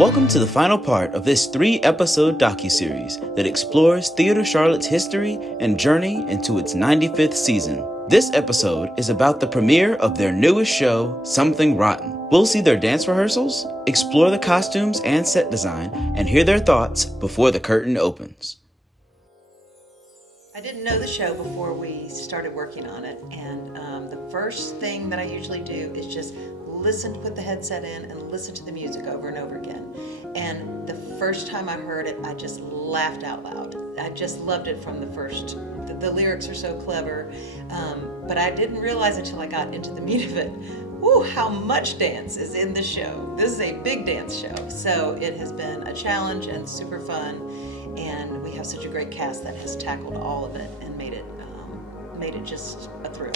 Welcome to the final part of this 3-episode docuseries that explores Theatre Charlotte's history and journey into its 95th season. This episode is about the premiere of their newest show, Something Rotten. We'll see their dance rehearsals, explore the costumes and set design, and hear their thoughts before the curtain opens. I didn't know the show before we started working on it, and the first thing that I usually do is just put the headset in and listen to the music over and over again. And the first time I heard it, I just laughed out loud. I just loved it from the first. The lyrics are so clever, but I didn't realize until I got into the meat of it, how much dance is in the show. This is a big dance show, so it has been a challenge and super fun, and we have such a great cast that has tackled all of it and made it just a thrill.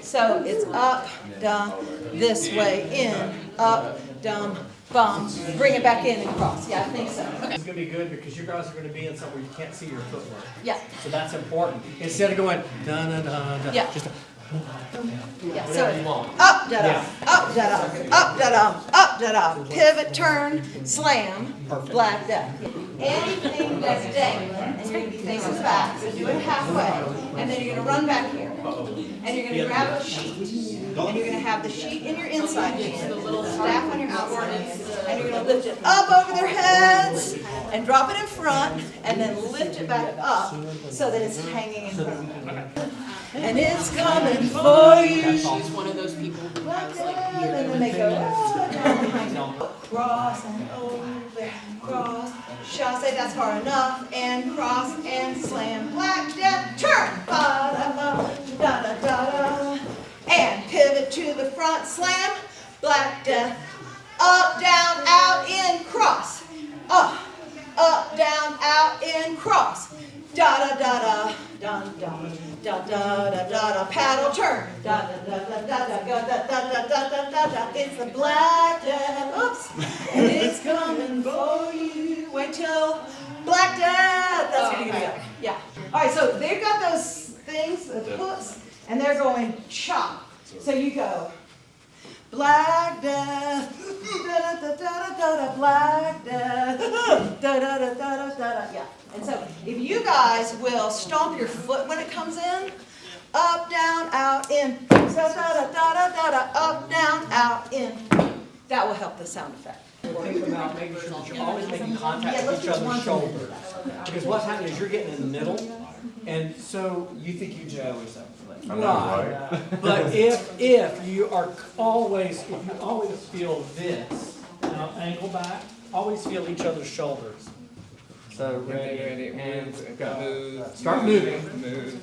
So it's up, down, this way, in, up, down, bum, bring it back in and cross. Yeah, I think so. It's going to be good because you guys are going to be in somewhere you can't see your footwork. Yeah. So that's important. Instead of going, da da da da, Yeah. just Yeah, so whatever you want. up, da da, Yeah. up, da da, up, da da, up, da da, pivot, turn, slam, black death. Anything that's dangling, and you're going to be facing the back, so do it halfway, and then you're going to run back here, and you're going to grab a sheet, and you're going to have the sheet in your inside hand, the little staff on your outside, and you're going to lift it up over their heads, and drop it in front, and then lift it back up, so that it's hanging in front. And it's coming for you. She's one of those people who has like And then they go down, cross and over, cross, chasse, that's far enough, and cross and slam, black death, turn, ba-da-da, and pivot to the front, slam, black death, up, down, out, in, cross, up, down, out, in, cross, da-da-da-da, dun, dun. Da da da da da, paddle turn. Da da da da da da, go da da da da da da da. It's the black death. Oops, and it's coming for you. Wait till black death. That's what you're gonna go. Yeah. All right. So they've got those things, the hooks, and they're going chop. So you go black death. Da da da da da da. Black death. Da da da da da da. Yeah. And so if you guys will stomp your foot when it comes in, up, down, out, in, da-da-da-da-da-da, up, down, out, in, that will help the sound effect. Think about making sure that you're always making contact with each other's shoulders. Because what's happening is you're getting in the middle, and so you think you know or something. Right. But if you always feel this, now ankle back, always feel each other's shoulders. So ready, and go. Move, start moving. Move.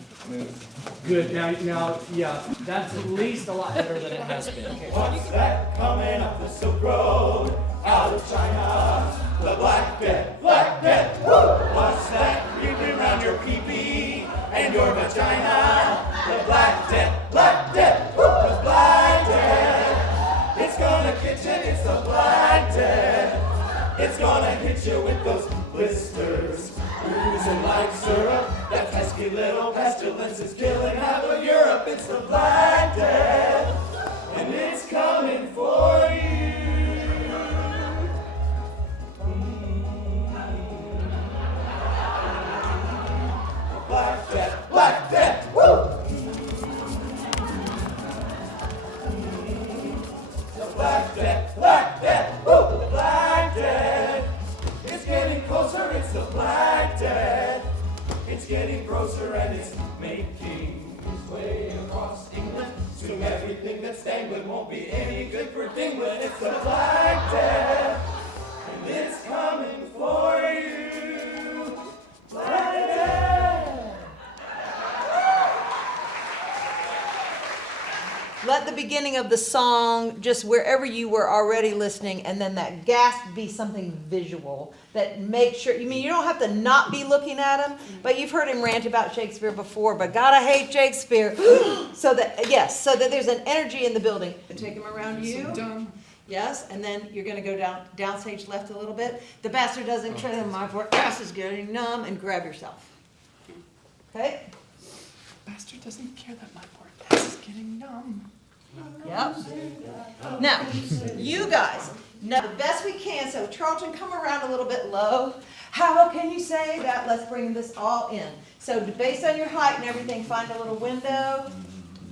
Good. Now, yeah, that's at least a lot better than it has been. Okay. What's that coming up the Silk Road out of China? The Black Death, Black Death. What's that creeping around your pee-pee and your vagina? The Black Death, Black Death. The Black Death. It's gonna get you. It's the Black Death. It's gonna hit you with those blisters, oozing like syrup. That pesky little pestilence is killing half of Europe. It's the Black Death, and it's coming for you. Black Death, Black Death, woo! The Black Death, Black Death, woo! The Black Death. It's getting closer, it's the Black Death. It's getting grosser and it's making its way across England. Soon everything that's dangling won't be any good for England. It's the Black Death, and it's coming for you. Black Death. Let the beginning of the song, just wherever you were already listening, and then that gasp be something visual that makes sure, you don't have to not be looking at him, but you've heard him rant about Shakespeare before, but God, I hate Shakespeare. so that there's an energy in the building. Take him around you. Yes, and then you're going to go downstage left a little bit. The bastard doesn't care that my poor ass is getting numb, and grab yourself. Okay? bastard doesn't care that my poor ass is getting numb. Yep. Now, you guys, No, the best we can. So Charlton, come around a little bit low. How can you say that? Let's bring this all in. So based on your height and everything, find a little window.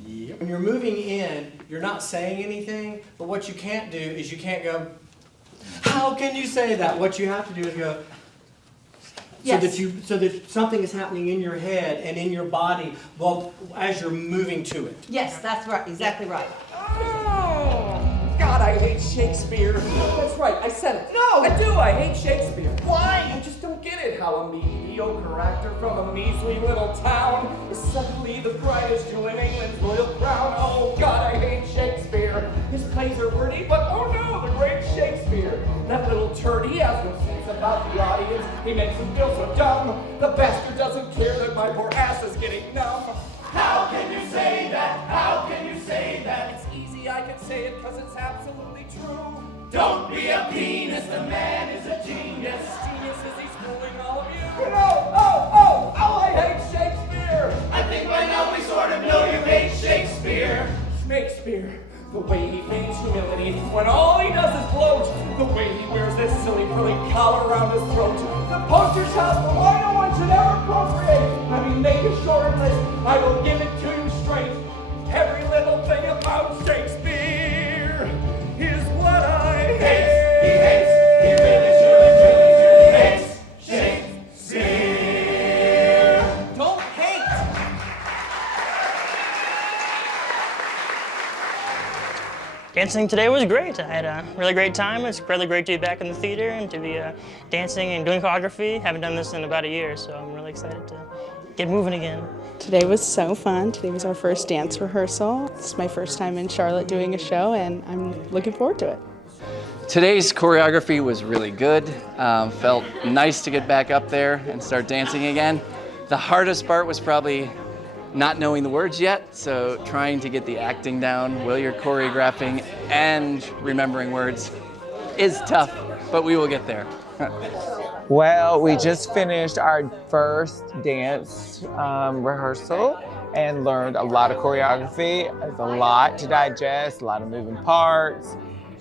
When you're moving in, you're not saying anything, but what you can't do is you can't go, how can you say that? What you have to do is go, Yes. so that something is happening in your head and in your body while as you're moving to it. Yes, that's right. Exactly right. Oh, God, I hate Shakespeare. That's right, I said it. No, I do, I hate Shakespeare. Why? I just don't get it, how a mediocre actor from a measly little town is suddenly the brightest jewel in England's royal crown. Oh, God, I hate Shakespeare. His plays are wordy, but oh no, the great Shakespeare. That little turd, he has no sense about the audience. He makes them feel so dumb. The bastard doesn't care that my poor ass is getting numb. How can you say that? How can you say that? It's easy, I can say it because it's absolutely true. Don't be a penis, the man is a genius. Genius is he's fooling all of you. Oh, I hate Shakespeare. I think by now we sort of know you hate Shakespeare. Shakespeare. The way he feigns humility when all he does is gloat. The way he wears this silly curly collar around his throat. The poster child for why no one should ever procreate. Having made a short list, I will give it to you straight. Every little thing about Shakespeare is what I hate. He hates, he really hates Shakespeare. Don't hate! Dancing today was great. I had a really great time. It's really great to be back in the theater and to be dancing and doing choreography. Haven't done this in about a year, so I'm really excited to get moving again. Today was so fun. Today was our first dance rehearsal. It's my first time in Charlotte doing a show, and I'm looking forward to it. Today's choreography was really good. Felt nice to get back up there and start dancing again. The hardest part was probably not knowing the words yet, so trying to get the acting down while you're choreographing and remembering words is tough, but we will get there. Well, we just finished our first dance rehearsal and learned a lot of choreography. There's a lot to digest, a lot of moving parts,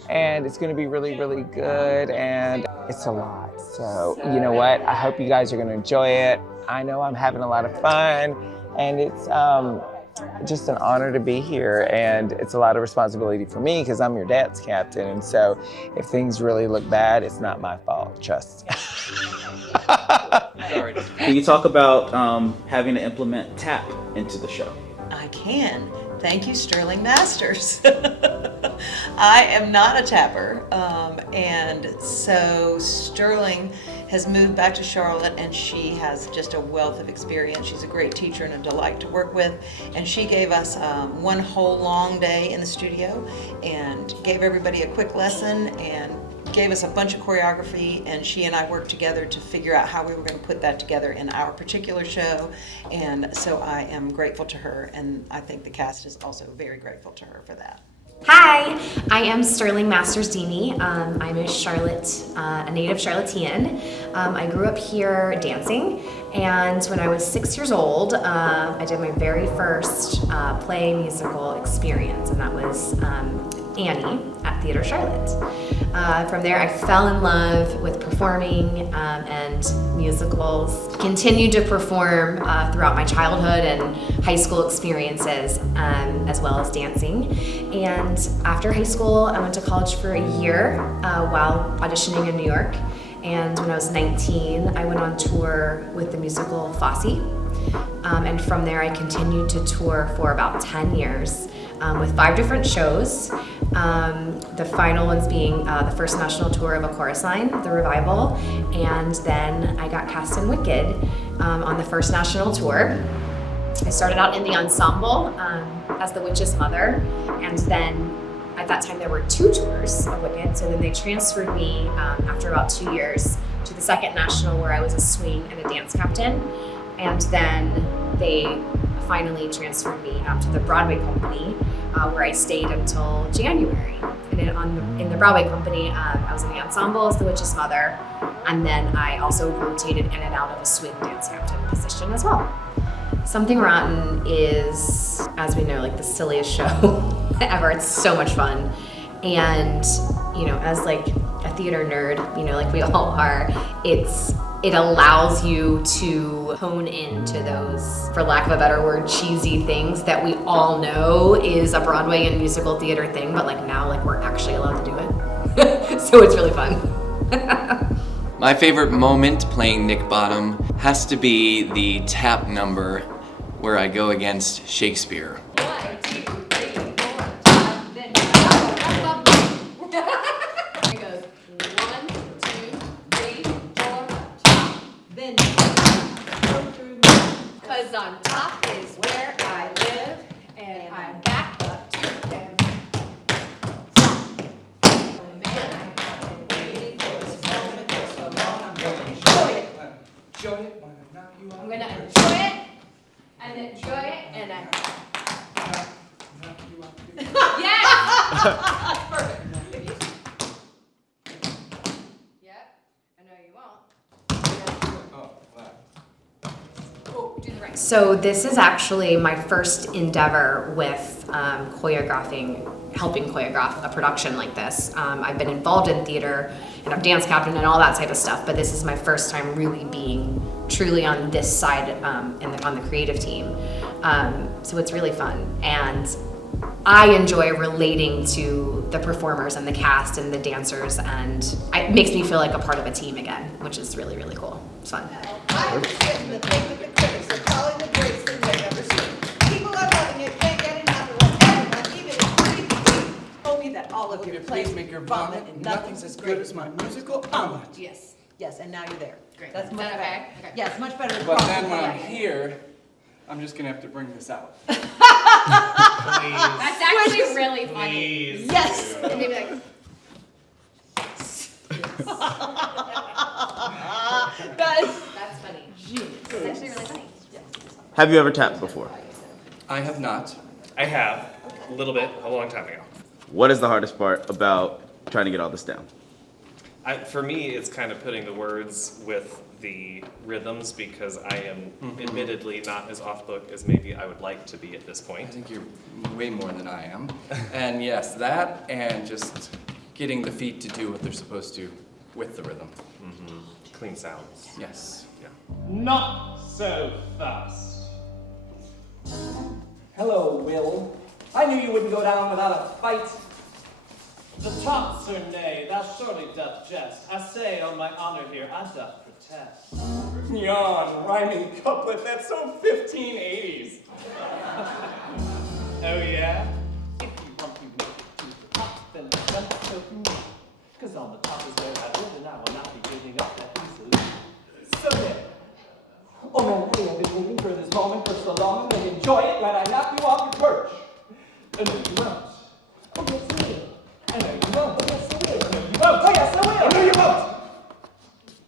and it's gonna be really, really good, and it's a lot. So, you know what? I hope you guys are gonna enjoy it. I know I'm having a lot of fun, and it's just an honor to be here, and it's a lot of responsibility for me because I'm your dance captain, and so if things really look bad, it's not my fault, trust. Can you talk about having to implement tap into the show? I can. Thank you, Sterling Masters. I am not a tapper, and so Sterling has moved back to Charlotte, and she has just a wealth of experience. She's a great teacher and a delight to work with, and she gave us one whole long day in the studio and gave everybody a quick lesson and gave us a bunch of choreography, and she and I worked together to figure out how we were going to put that together in our particular show, and so I am grateful to her, and I think the cast is also very grateful to her for that. Hi, I am Sterling Masters-Dini. I'm a native Charlottean. I grew up here dancing, and when I was 6 years old, I did my very first play musical experience, and that was Annie at Theater Charlotte. From there, I fell in love with performing and musicals. Continued to perform throughout my childhood and high school experiences, as well as dancing. And after high school, I went to college for a year while auditioning in New York. And when I was 19, I went on tour with the musical Fosse. And from there, I continued to tour for about 10 years with 5 different shows. The final ones being the first national tour of A Chorus Line, the revival, and then I got cast in Wicked on the first national tour. I started out in the ensemble as the witch's mother, and then at that time there were 2 tours of Wicked, so then they transferred me after about 2 years to the second national where I was a swing and a dance captain, and then they finally transferred me to the Broadway company where I stayed until January. And in the Broadway company, I was in the ensemble as the witch's mother, and then I also rotated in and out of a swing dance captain position as well. Something Rotten is, as we know, like the silliest show ever. It's so much fun. And, you know, as like a theater nerd, you know, like we all are, it allows you to hone into those, for lack of a better word, cheesy things that we all know is a Broadway and musical theater thing, but like now like we're actually allowed to do it. So it's really fun. My favorite moment playing Nick Bottom has to be the tap number where I go against Shakespeare. 1, 2, 3, 4, 5, then it goes 1, 2, 3, 4, top, then go through. 'Cause on top is where I live, and I'm back up to them. I'm gonna enjoy it and enjoy it and I. Yes! Perfect. Yep. I know you won't. Oh, do the right. So this is actually my first endeavor with helping choreograph a production like this. I've been involved in theater and I'm dance captain and all that type of stuff, but this is my first time really being truly on this side on the creative team. So it's really fun. And I enjoy relating to the performers and the cast and the dancers, and it makes me feel like a part of a team again, which is really, really cool. It's fun. I understand the thing that the critics are calling the greatest thing they've ever seen. People are loving it, can't get enough of it. Everyone, even including me, told me that all of your plays make your vomit, and nothing's as great as my musical omelet. Yes, yes, and now you're there. Great. That's much better. Okay? Yes, much better. But then when I'm here, I'm just gonna have to bring this out. That's actually really funny. Please. Yes. And maybe like, that's funny. It's actually really funny. Have you ever tapped before? I have not. I have, a little bit, a long time ago. What is the hardest part about trying to get all this down? For me, it's kind of putting the words with the rhythms because I am admittedly not as off book as maybe I would like to be at this I point. think you're way more than I am. And yes, that and just getting the feet to do what they're supposed to with the rhythm. Clean sounds. Yes. Yeah. Not so fast. Hello, Will. I knew you wouldn't go down without a fight. The top, sir, nay, thou surely doth jest. I say, on my honor here, I doth protest. Yawn, rhyming couplet, that's so 1580s. Oh, yeah? If you want to make it to the top, then jump so through. 'Cause on the top is where I live, and I will not be giving up that easily. So then, oh man, hey, I've been waiting for this moment for so long, and enjoy it when I knock you off your perch. And if you won't, Oh, yes, I will. I know you won't. Oh, yes, I will. I know you won't. Oh, yes, I will. I know you won't.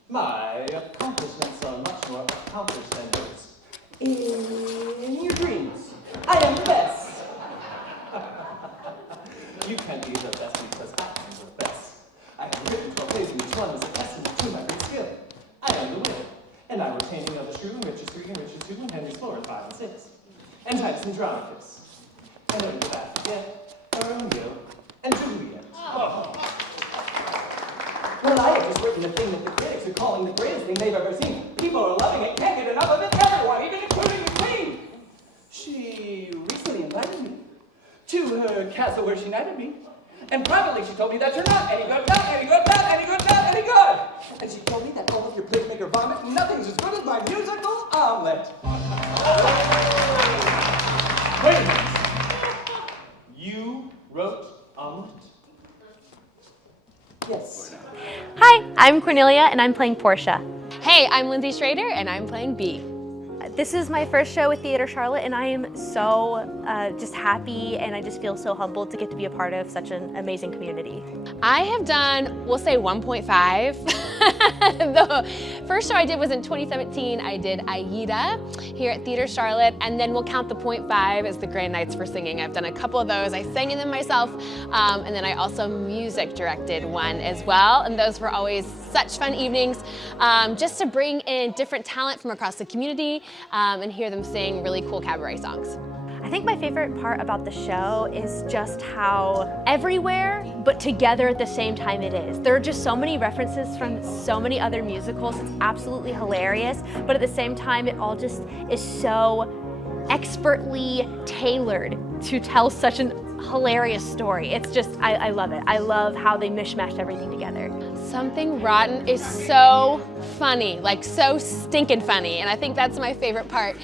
My accomplishments are much more accomplished than yours. In your dreams, I am the best. You can't be the best because I am the best. I have written 12 plays, and each one is a testament to my great skill. I am the winner, and I'm retaining of the shrew, and Richard 3, and Richard 2, and Henry Explorer 5 and 6. And Titus Andronicus. And then the back forget, Romeo and Juliet. Well, I have just written the thing that the critics are calling the greatest thing they've ever seen. People are loving it, can't get enough of it, everyone, even including the queen. She recently invited me to her castle where she knighted me. And privately she told me that you're not any good, not any good, not any good, not any good. And she told me that all of your plays make her vomit, and nothing's as good as my musical omelet. Wait a minute. You wrote Omelet? Yes. Hi, I'm Cornelia and I'm playing Portia. Hey, I'm Lindsay Schrader and I'm playing Bee. This is my first show with Theater Charlotte and I am so just happy and I just feel so humbled to get to be a part of such an amazing community. I have done, we'll say 1.5. The first show I did was in 2017. I did Aida here at Theater Charlotte, and then we'll count the 0.5 as the Grand Nights for Singing. I've done a couple of those. I sang in them myself, and then I also music directed one as well, and those were always such fun evenings just to bring in different talent from across the community and hear them sing really cool cabaret songs. I I think my favorite part about the show is just how everywhere, but together at the same time it is. There are just so many references from so many other musicals. It's absolutely hilarious, but at the same time, it all just is so expertly tailored to tell such an hilarious story. It's just, I love it. I love how they mishmashed everything together. Something Rotten is so funny, like so stinking funny, and I think that's my favorite part.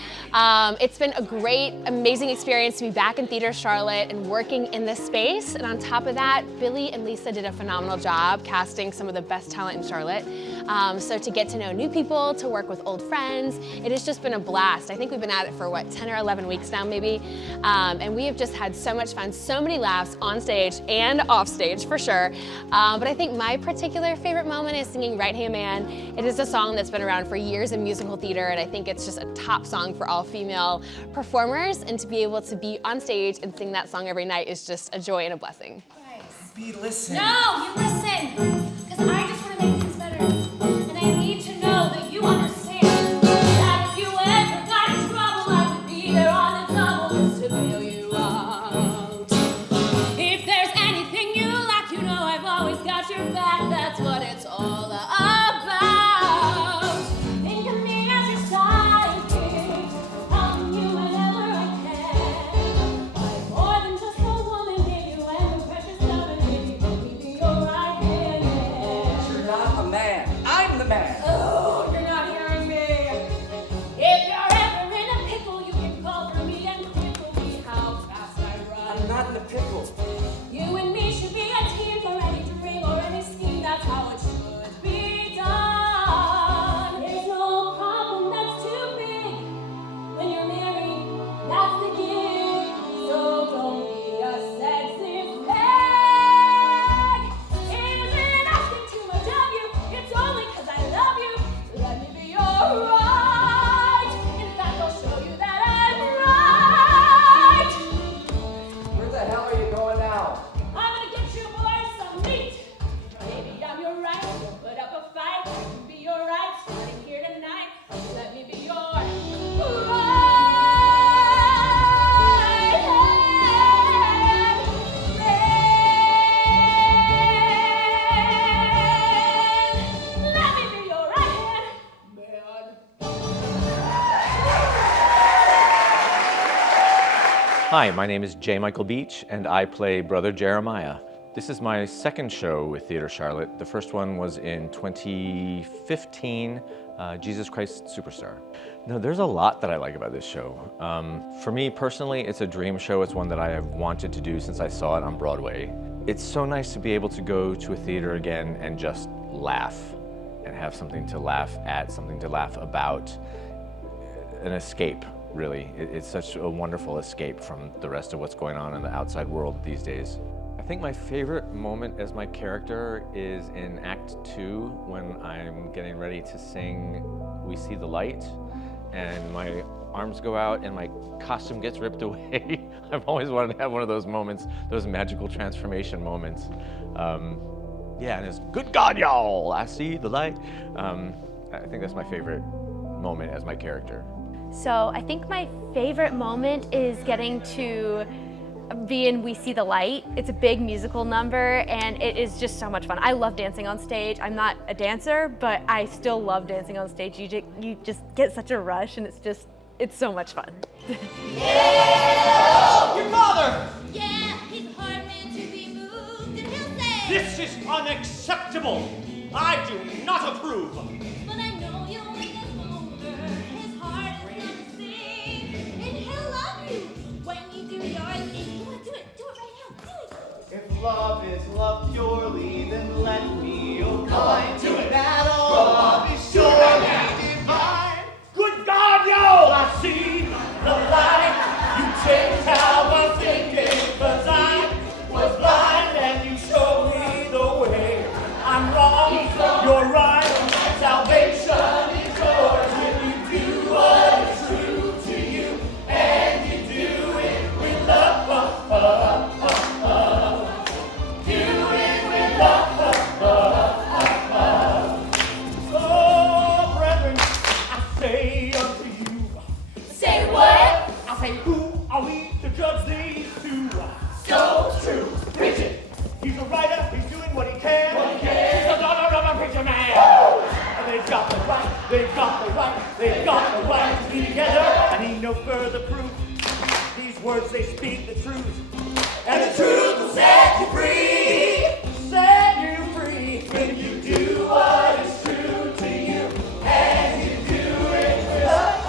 It's been a great, amazing experience to be back in Theater Charlotte and working in this space, and on top of that, Billy and Lisa did a phenomenal job casting some of the best talent in Charlotte. So to get to know new people, to work with old friends, it has just been a blast. I think we've been at it for what, 10 or 11 weeks now maybe, and we have just had so much fun, so many laughs on stage and off stage for sure. But I think my particular favorite moment is singing Right Hand Man. It is a song that's been around for years in musical theater, and I think it's just a top song for all female performers, and to be able to be on stage and sing that song every night is just a joy and a blessing. Listen. No, you listen, because I just want to make things better, and I need to know that you understand that if you ever got in trouble, I would be there on the double just to bail you out. If there's anything you lack, you know I've always got your back. That's what it's all about. Think of me as your sidekick, helping you whenever I can. I'm more than just a woman, give you and the precious love, and if you let me be your right hand. You're not a man. I'm the man. Oh, you're not hearing me. If you're ever in a pickle, you can call for me and quickle me how fast I run. I'm not in a pickle. You and me should be a team for any dream or any scheme. That's how it should be done. There's no problem that's too big. When you're married, that's the gig. So don't be a sexist pig. Isn't asking too much of you. It's only 'cause I love you. So let me be your right. In fact, I'll show you that I'm right. Where the hell are you going now? I'm gonna get you boys some meat. Maybe I'm your right. You'll put up a fight. I can be your right. Starting here tonight. Let me be your right hand. Let me be your right hand, man. Hi, my name is J. Michael Beach, and I play Brother Jeremiah. This is my second show with Theater Charlotte. The first one was in 2015, Jesus Christ Superstar. No, there's a lot that I like about this show. For me personally, it's a dream show. It's one that I have wanted to do since I saw it on Broadway. It's so nice to be able to go to a theater again and just laugh and have something to laugh at, something to laugh about, an escape. Really, it's such a wonderful escape from the rest of what's going on in the outside world these days. I think my favorite moment as my character is in Act 2 when I'm getting ready to sing We See the Light and my arms go out and my costume gets ripped away. I've always wanted to have one of those moments, those magical transformation moments. Yeah, and it's, good God, y'all, I see the light. I think that's my favorite moment as my character. So I think my favorite moment is getting to be in We See the Light. It's a big musical number and it is just so much fun. I love dancing on stage. I'm not a dancer, but I still love dancing on stage. You just get such a rush and it's so much fun. Yeah! Your father! Yeah, he's hard man to be moved, and he'll say, This is unacceptable! I do not approve! but I know you'll win us over. His heart is not the same, and he'll love you when you do your thing. Come on, do it right now, do it. If love is love purely, then let me opine. Do it. That all love is surely divine. Good God, y'all! I see the light. You changed how I'm thinking, 'cause I was blind and you showed me the way. I'm wrong, you're right. Salvation is yours when you do what is true to you, and you do it with love. Do it with love. they speak the truth. And the truth will set you free. Set you free. When you do what is true to you. And you do it with love.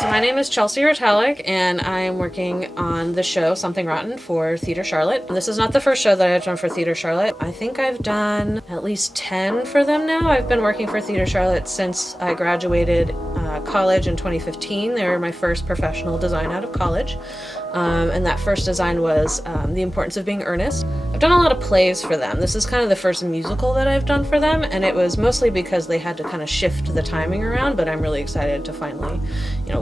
So my name is Chelsea Ritalik, and I am working on the show Something Rotten for Theater Charlotte. This is not the first show that I've done for Theater Charlotte. I think I've done at least 10 for them now. I've been working for Theater Charlotte since I graduated college in 2015. They were my first professional design out of college. And that first design was The Importance of Being Earnest. I've done a lot of plays for them. This is kind of the first musical that I've done for them, and it was mostly because they had to kind of shift the timing around, but I'm really excited to finally,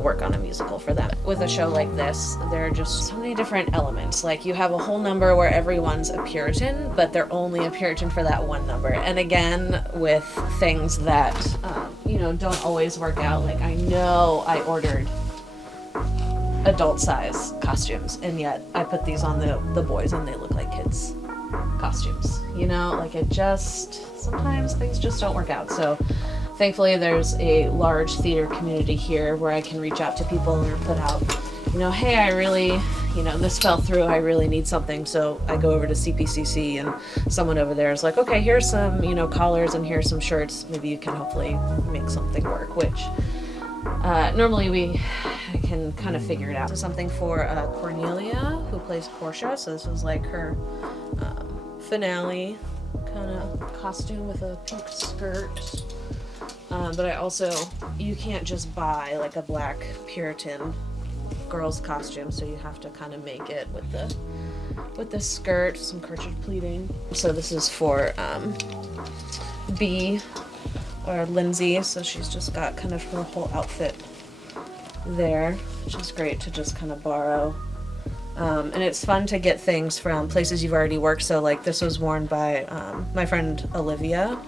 work on a musical for them. With a show like this, there are just so many different elements. Like, you have a whole number where everyone's a Puritan, but they're only a Puritan for that one number. And again, with things that, don't always work out. Like, I know I ordered adult size costumes, and yet I put these on the boys and they look like kids costumes. Sometimes things just don't work out. So thankfully there's a large theater community here where I can reach out to people and put out, hey, I really, this fell through, I really need something. So I go over to CPCC and someone over there is like, okay, here's some, collars and here's some shirts. Maybe you can hopefully make something work, which normally I can kind of figure it out. So something for Cornelia, who plays Portia. So this was like her finale kind of costume with a pink skirt. But I also, you can't just buy like a black Puritan girl's costume, so you have to kind of make it with the skirt, some kerchief pleating. So this is for B, or Lindsay, so she's just got kind of her whole outfit there, which is great to just kind of borrow. And it's fun to get things from places you've already worked. So like this was worn by my friend Olivia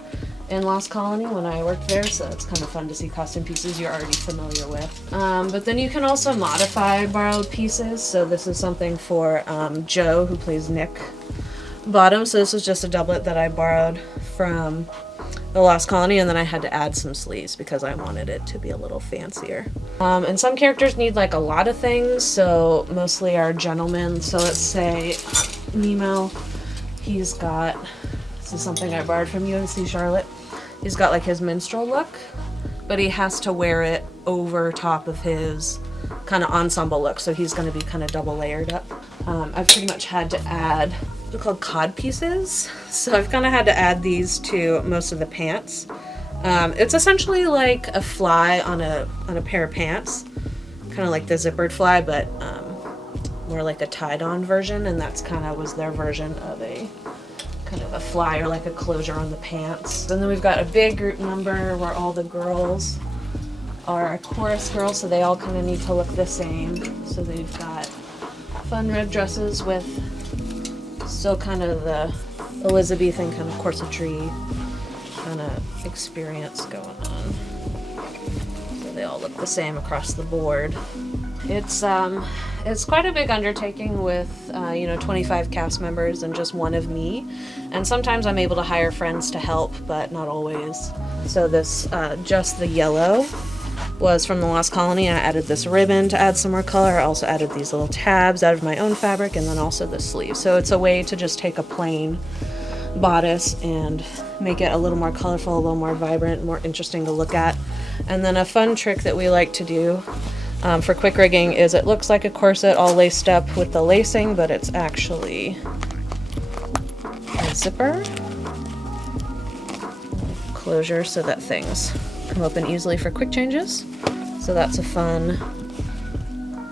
in Lost Colony when I worked there, so it's kind of fun to see costume pieces you're already familiar with. But then you can also modify borrowed pieces. So this is something for Joe, who plays Nick Bottom. So this was just a doublet that I borrowed from the Lost Colony, and then I had to add some sleeves because I wanted it to be a little fancier. And some characters need like a lot of things, so mostly our gentlemen. So let's say Nemo, he's got, this is something I borrowed from UNC Charlotte. He's got like his minstrel look, but he has to wear it over top of his kind of ensemble look, so he's going to be kind of double layered up. I've pretty much had to add, they're called cod pieces, so I've kind of had to add these to most of the pants. It's essentially like a fly on a pair of pants, kind of like the zippered fly, but more like a tied-on version, and that's kind of was their version of a kind of a fly or like a closure on the pants. And then we've got a big group number where all the girls are chorus girls, so they all kind of need to look the same. So they've got fun red dresses with still kind of the Elizabethan kind of corsetry kind of experience going on. So they all look the same across the board. It's quite a big undertaking with 25 cast members and just one of me. And sometimes I'm able to hire friends to help, but not always. So this just the yellow was from the Lost Colony. I added this ribbon to add some more color. I also added these little tabs out of my own fabric, and then also the sleeve. So it's a way to just take a plain bodice and make it a little more colorful, a little more vibrant, more interesting to look at. And then a fun trick that we like to do for quick rigging is it looks like a corset all laced up with the lacing, but it's actually a zipper closure so that things come open easily for quick changes. So that's a fun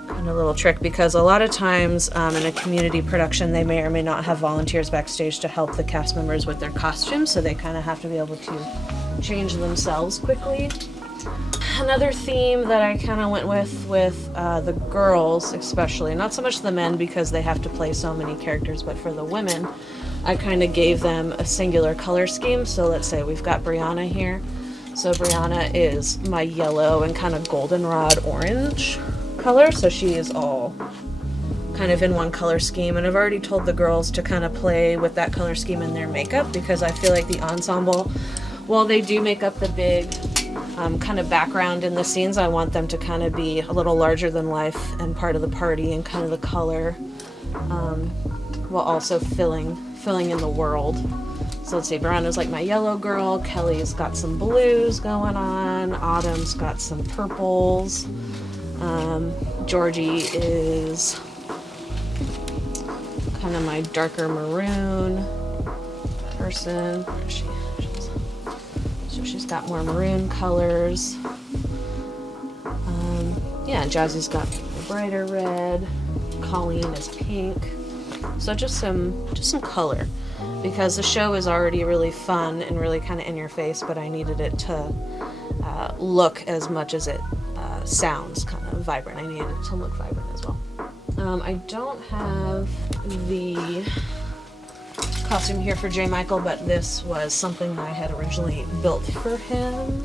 kind of little trick, because a lot of times in a community production they may or may not have volunteers backstage to help the cast members with their costumes, so they kind of have to be able to change themselves quickly. Another theme that I kind of went with the girls especially, not so much the men because they have to play so many characters, but for the women, I kind of gave them a singular color scheme. So let's say we've got Brianna here. So Brianna is my yellow and kind of goldenrod orange color. So she is all kind of in one color scheme. And I've already told the girls to kind of play with that color scheme in their makeup, because I feel like the ensemble, while they do make up the big kind of background in the scenes, I want them to kind of be a little larger than life and part of the party and kind of the color, while also filling in the world. So let's see, Brianna's like my yellow girl, Kelly's got some blues going on, Autumn's got some purples, Georgie is kind of my darker maroon person. Where is she? So she's got more maroon colors. Yeah, Jazzy's got a brighter red. Colleen is pink. So just some color, because the show is already really fun and really kind of in your face, but I needed it to look as much as it sounds kind of vibrant. I needed it to look vibrant as well. I don't have the costume here for J. Michael, but this was something I had originally built for him.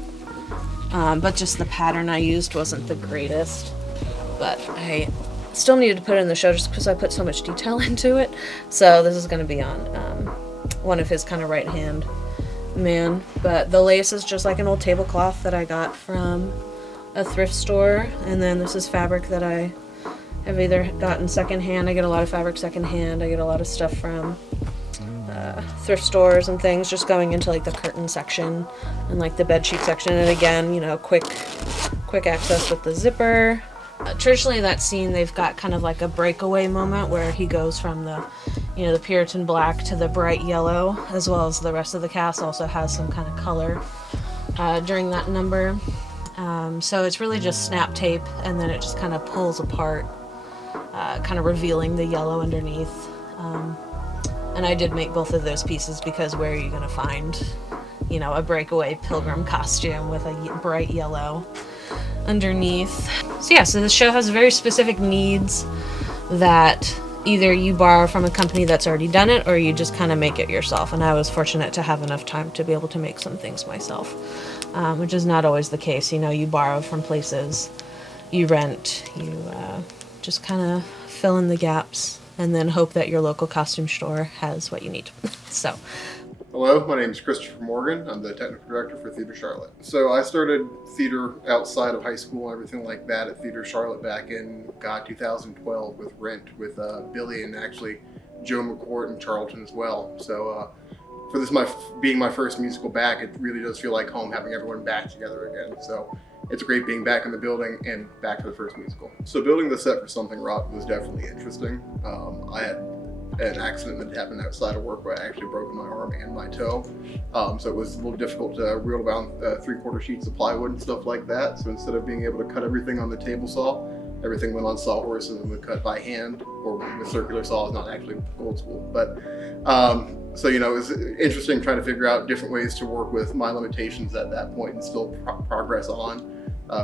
But just the pattern I used wasn't the greatest. But I still needed to put it in the show just because I put so much detail into it. So this is going to be on one of his kind of right-hand man. But the lace is just like an old tablecloth that I got from a thrift store. And then this is fabric that I have either gotten secondhand. I get a lot of fabric secondhand. I get a lot of stuff from thrift stores and things, just going into like the curtain section and like the bed sheet section. And again, you know, quick access with the zipper. Traditionally that scene, they've got kind of like a breakaway moment where he goes from the, you know, the Puritan black to the bright yellow, as well as the rest of the cast also has some kind of color during that number. So it's really just snap tape, and then it just kind of pulls apart, kind of revealing the yellow underneath. And I did make both of those pieces because where are you going to find, you know, a breakaway pilgrim costume with a bright yellow underneath? So yeah, so the show has very specific needs that either you borrow from a company that's already done it, or you just kind of make it yourself. And I was fortunate to have enough time to be able to make some things myself, which is not always the case. You know, you borrow from places, you rent, you just kind of fill in the gaps, and then hope that your local costume store has what you need. So. Hello, my name is Christopher Morgan. I'm the technical director for Theater Charlotte. So I started theater outside of high school and everything like that at Theater Charlotte back in, 2012 with Rent, with Billy and actually Joe McCourt and Charlton as well. So for this being my first musical back, it really does feel like home, having everyone back together again. So it's great being back in the building and back for the first musical. So building the set for Something Rotten was definitely interesting. I had an accident that happened outside of work where I actually broke my arm and my toe. So it was a little difficult to reel down 3/4 sheets of plywood and stuff like that. So instead of being able to cut everything on the table saw, everything went on sawhorses and was cut by hand or with circular saws, not actually old school. But so, you know, it was interesting trying to figure out different ways to work with my limitations at that point and still progress on.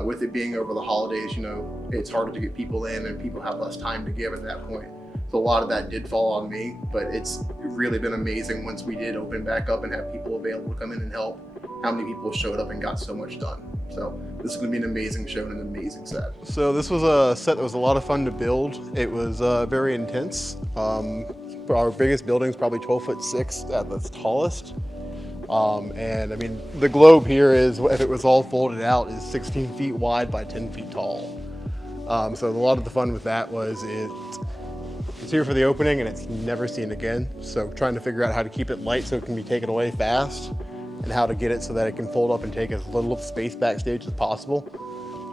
With it being over the holidays, you know, it's harder to get people in and people have less time to give at that point. So a lot of that did fall on me, but it's really been amazing once we did open back up and have people available to come in and help, how many people showed up and got so much done. So this is gonna be an amazing show and an amazing set. So this was a set that was a lot of fun to build. It was very intense. Our biggest building is probably 12'6" at the tallest. And I mean, the globe here is, if it was all folded out, is 16 feet wide by 10 feet tall. So a lot of the fun with that was it's here for the opening and it's never seen again. So trying to figure out how to keep it light so it can be taken away fast, and how to get it so that it can fold up and take as little space backstage as possible.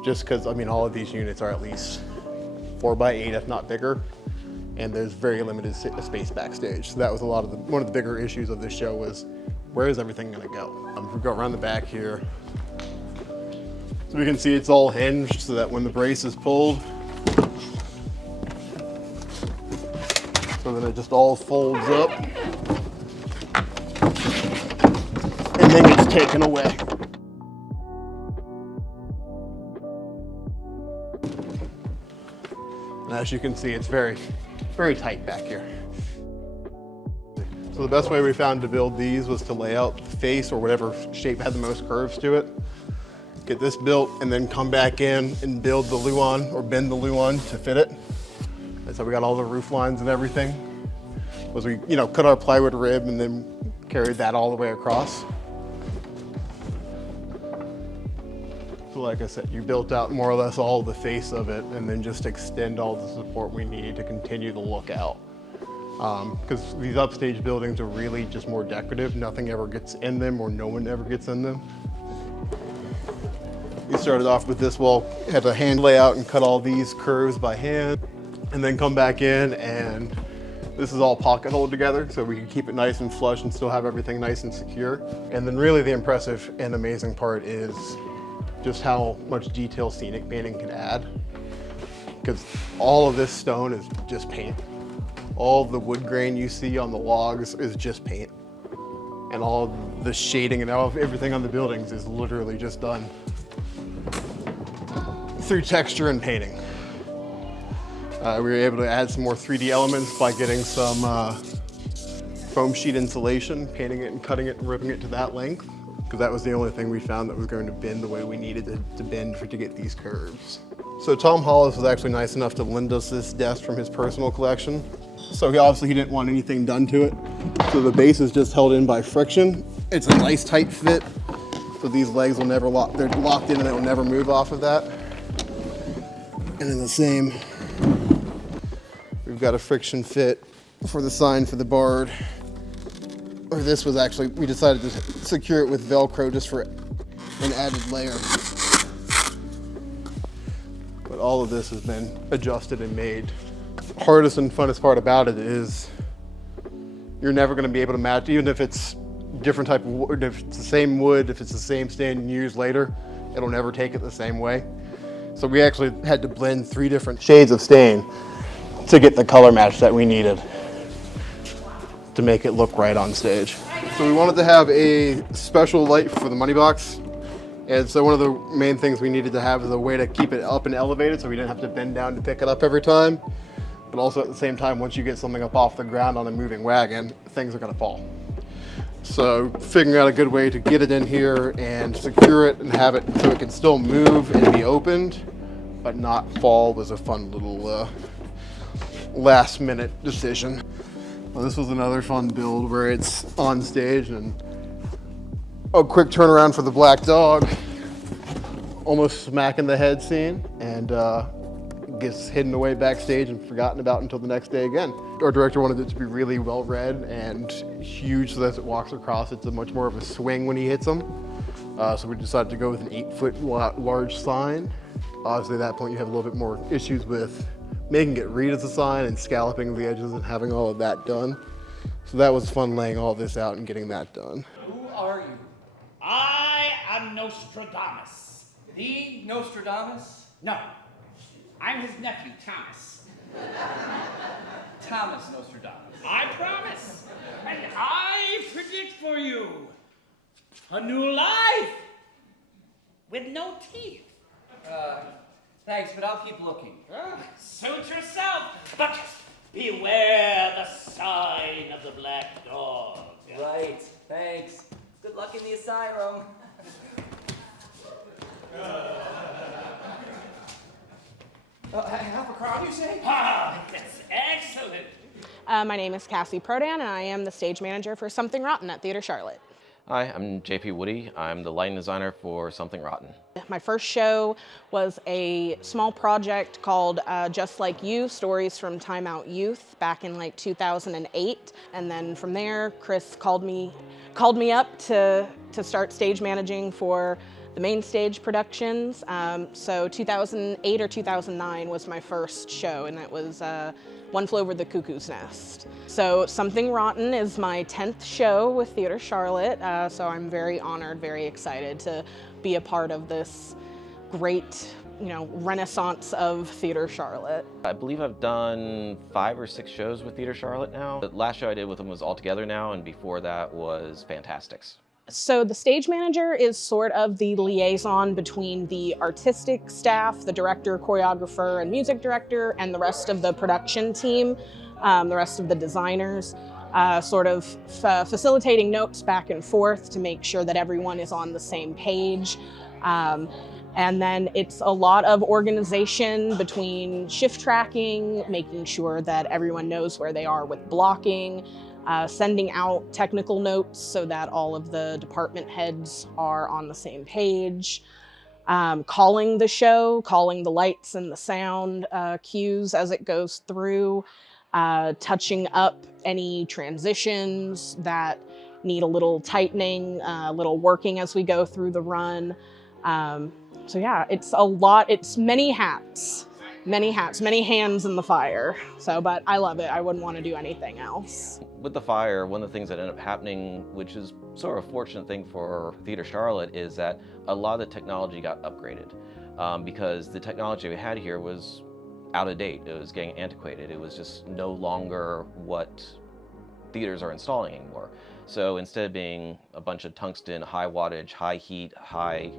Just because, I mean, all of these units are at least 4x8, if not bigger. And there's very limited space backstage. So that was one of the bigger issues of this show was, where is everything gonna go? If we go around the back here, so we can see it's all hinged so that when the brace is pulled, so then it just all folds up and then gets taken away. And as you can see, it's very, very tight back here. So So the best way we found to build these was to lay out the face or whatever shape had the most curves to it. Get this built and then come back in and build the luan or bend the luan to fit it. And so we got all the roof lines and everything. Was we, cut our plywood rib and then carried that all the way across. So like I said, you built out more or less all the face of it and then just extend all the support we need to continue the look out. Because these upstage buildings are really just more decorative. Nothing ever gets in them or no one ever gets in them. We started off with this wall, had a hand layout and cut all these curves by hand and then come back in and this is all pocket hole together so we can keep it nice and flush and still have everything nice and secure. And then really the impressive and amazing part is just how much detail scenic painting can add. Because all of this stone is just paint. All the wood grain you see on the logs is just paint. And all the shading and everything on the buildings is literally just done through texture and painting. We were able to add some more 3D elements by getting some foam sheet insulation, painting it and cutting it and ripping it to that length, because that was the only thing we found that was going to bend the way we needed to bend to get these curves. So Tom Hollis was actually nice enough to lend us this desk from his personal collection. So he didn't want anything done to it. So the base is just held in by friction. It's a nice tight fit. So these legs will never lock, they're locked in and it will never move off of that. And then the same, we've got a friction fit for the sign for the barred. Or this was actually, we decided to secure it with Velcro just for an added layer. But all of this has been adjusted and made. Hardest and funnest part about it is you're never going to be able to match, even if it's different type of wood, if it's the same wood, if it's the same stain years later, it'll never take it the same way. So we actually had to blend 3 different shades of stain to get the color match that we needed to make it look right on stage. So we wanted to have a special light for the money box. And so one of the main things we needed to have is a way to keep it up and elevated so we didn't have to bend down to pick it up every time. But also at the same time, once you get something up off the ground on a moving wagon, things are gonna fall. So figuring out a good way to get it in here and secure it and have it so it can still move and be opened, but not fall was a fun little last minute decision. Well, this was another fun build where it's on stage and a quick turnaround for the black dog, almost smacking the head scene, and gets hidden away backstage and forgotten about until the next day again. Our director wanted it to be really well read and huge so that as it walks across, it's a much more of a swing when he hits them. So we decided to go with an 8-foot large sign. Obviously at that point you have a little bit more issues with making it read as a sign and scalloping the edges and having all of that done. So that was fun laying all this out and getting that done. Who are you? I am Nostradamus. The Nostradamus? No, I'm his nephew, Thomas. Thomas Nostradamus. I promise. And I predict for you a new life with no teeth. Thanks, but I'll keep looking. Suit yourself, but beware the sign of the black dog. Right, thanks. Good luck in the asylum. Half a crown, you say? Ah, that's excellent. My name is Cassie Prodan, and I am the stage manager for Something Rotten at Theater Charlotte. Hi, I'm JP Woody. I'm the lighting designer for Something Rotten. My first show was a small project called Just Like You, Stories from Time Out Youth back in like 2008. And then from there, Chris called me up to start stage managing for the main stage productions. So 2008 or 2009 was my first show, and that was One Flew Over the Cuckoo's Nest. So Something Rotten is my 10th show with Theater Charlotte, so I'm very honored, very excited to be a part of this great, renaissance of Theater Charlotte. I believe I've done 5 or 6 shows with Theater Charlotte now. The last show I did with them was All Together Now, and before that was Fantastics. So the stage manager is sort of the liaison between the artistic staff, the director, choreographer, and music director, and the rest of the production team, the rest of the designers. sort of facilitating notes back and forth to make sure that everyone is on the same page. And then it's a lot of organization between shift tracking, making sure that everyone knows where they are with blocking, sending out technical notes so that all of the department heads are on the same page, calling the show, calling the lights and the sound cues as it goes through, touching up any transitions that need a little tightening, a little working as we go through the run. So yeah, it's a lot, it's many hats, many hands in the fire. So, but I love it. I wouldn't want to do anything else. With the fire, one of the things that ended up happening, which is sort of a fortunate thing for Theater Charlotte, is that a lot of the technology got upgraded because the technology we had here was out of date. It was getting antiquated. It was just no longer what theaters are installing anymore. So instead of being a bunch of tungsten, high wattage, high heat, high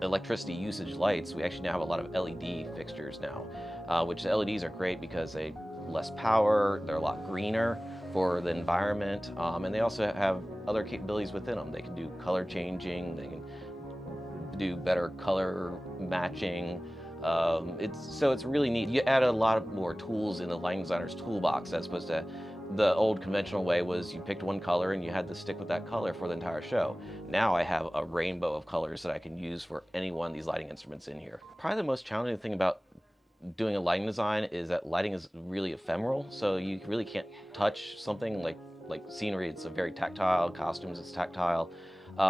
electricity usage lights, we actually now have a lot of LED fixtures now, which the LEDs are great because they less power, they're a lot greener for the environment, and they also have other capabilities within them. They can do color changing, they can do better color matching. So it's really neat. You add a lot more tools in the lighting designer's toolbox as opposed to the old conventional way was you picked one color and you had to stick with that color for the entire show. Now I have a rainbow of colors that I can use for any one of these lighting instruments in here. Probably the most challenging thing about doing a lighting design is that lighting is really ephemeral, so you really can't touch something like scenery. It's a very tactile, costumes it's tactile,